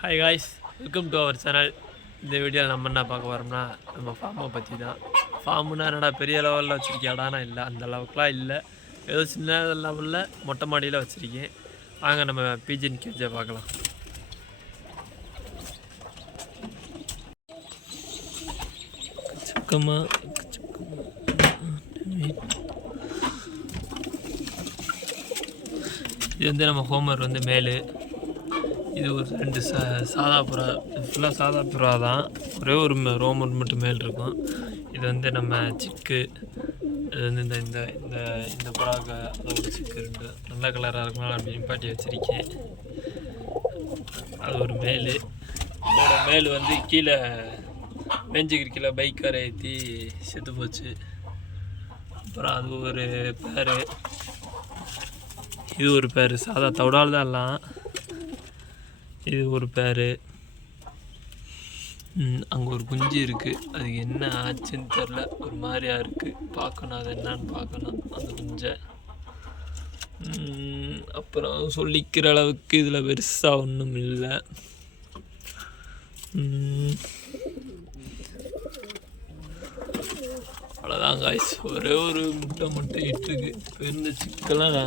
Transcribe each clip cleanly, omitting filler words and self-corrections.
Hi guys, welcome to our channel. இந்த வீடியோவில் நம்ம என்ன பார்க்க வரோம்னா நம்ம ஃபார்மை பற்றி தான். ஃபார்முன்னா என்னடா பெரிய லெவலில் வச்சுருக்கியாடானா இல்லை, அந்த அளவுக்குலாம் இல்லை. ஏதோ சின்ன லெவலில் மொட்டை மாடியில் வச்சுருக்கேன். வாங்க நம்ம பீஜன் கேஜை பார்க்கலாம். இது வந்து நம்ம ஹோமர் வந்து மேலு. இது ஒரு 2 சாதா புறா. இது ஃபுல்லாக சாதா புறா தான். ஒரே ஒரு ரோமர் மட்டும் மேல் இருக்கும். இது வந்து நம்ம சிக்கு. இது வந்து இந்த இந்த இந்த இந்த புறாவுக்கு அதோட சிக்கு 2 நல்ல கலராக இருக்கும். அப்படி நிப்பாட்டி வச்சுருக்கேன். அது ஒரு மேலு. இதோட மேல் வந்து கீழே மேஞ்சிக்கிற கீழே பைக்காரை ஏற்றி செத்து போச்சு. அப்புறம் அது ஒரு பேர். இது ஒரு பேர். சாதா தவிடால் தான் எல்லாம். இது ஒரு பேர். அங்கே ஒரு குஞ்சு இருக்குது. அது என்ன ஆச்சுன்னு தெரில, ஒரு மாதிரியா இருக்குது. பார்க்கணும், அது என்னன்னு பார்க்கணும் அந்த குஞ்சை. அப்புறம் சொல்லிக்கிற அளவுக்கு இதில் பெருசாக ஒன்றும் இல்லை. அவ்வளோதான் காய்ஸ். ஒரே ஒரு முட்டை மட்டும் இட்டுருக்கு. இப்போ இருந்த சிக்கெல்லாம்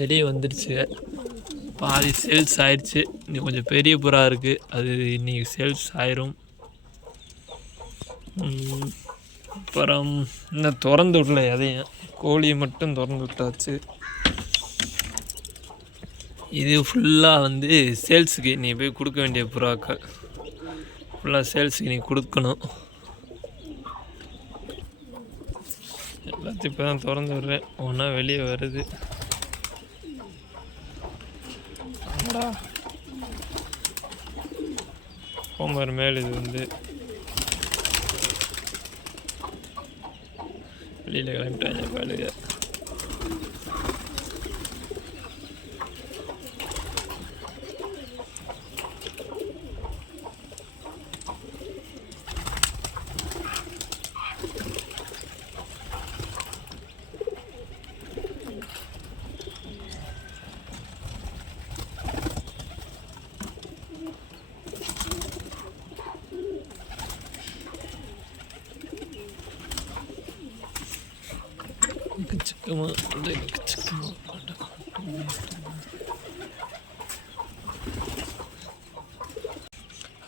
வெளியே வந்துடுச்சு. பாதி சேல்ஸ் ஆயிடுச்சு. இன்னும் கொஞ்சம் பெரிய புறா இருக்குது, அது இன்றைக்கி சேல்ஸ் ஆயிரும். அப்புறம் இன்னும் திறந்து விடல எதையும். கோழியை மட்டும் திறந்து விட்டாச்சு. இது ஃபுல்லாக வந்து சேல்ஸுக்கு நீ போய் கொடுக்க வேண்டிய புறாக்கள். ஃபுல்லாக சேல்ஸுக்கு நீ கொடுக்கணும். எல்லாத்தையும் இப்போ தான் திறந்து விடுறேன். ஒன்றா வெளியே வருது. ஹோமர் மேல் இது வந்து வெளியில் கிளம்பிட்டாங்க வேலையை.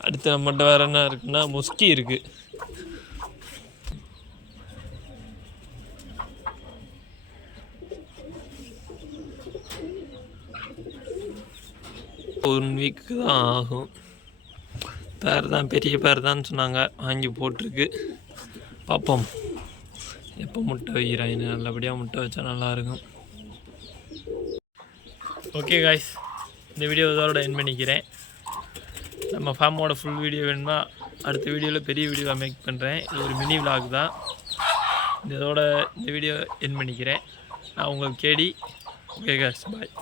அடுத்து நம்மகிட்ட வேறு என்ன இருக்குன்னா மொஸ்கி இருக்குது. ஒரு வீக்கு தான் ஆகும். பேர் தான், பெரிய பேர் தான் சொன்னாங்க. வாங்கி போட்டிருக்கு. பார்ப்போம் எப்போ முட்டை வைக்கிறாங்க. நல்லபடியாக முட்டை வச்சா நல்லாயிருக்கும். ஓகே காய்ஸ், இந்த வீடியோ இதோட என் பண்ணிக்கிறேன். நம்ம ஃபார்மோட ஃபுல் வீடியோ வேணுமா அடுத்த வீடியோவில் பெரிய வீடியோவாக மேக் பண்ணுறேன். இது ஒரு மினி விலாக் தான். இதோட இந்த வீடியோ என் பண்ணிக்கிறேன். நான் உங்களுக்கு கேடி. ஓகே காய்ஸ், பாய்.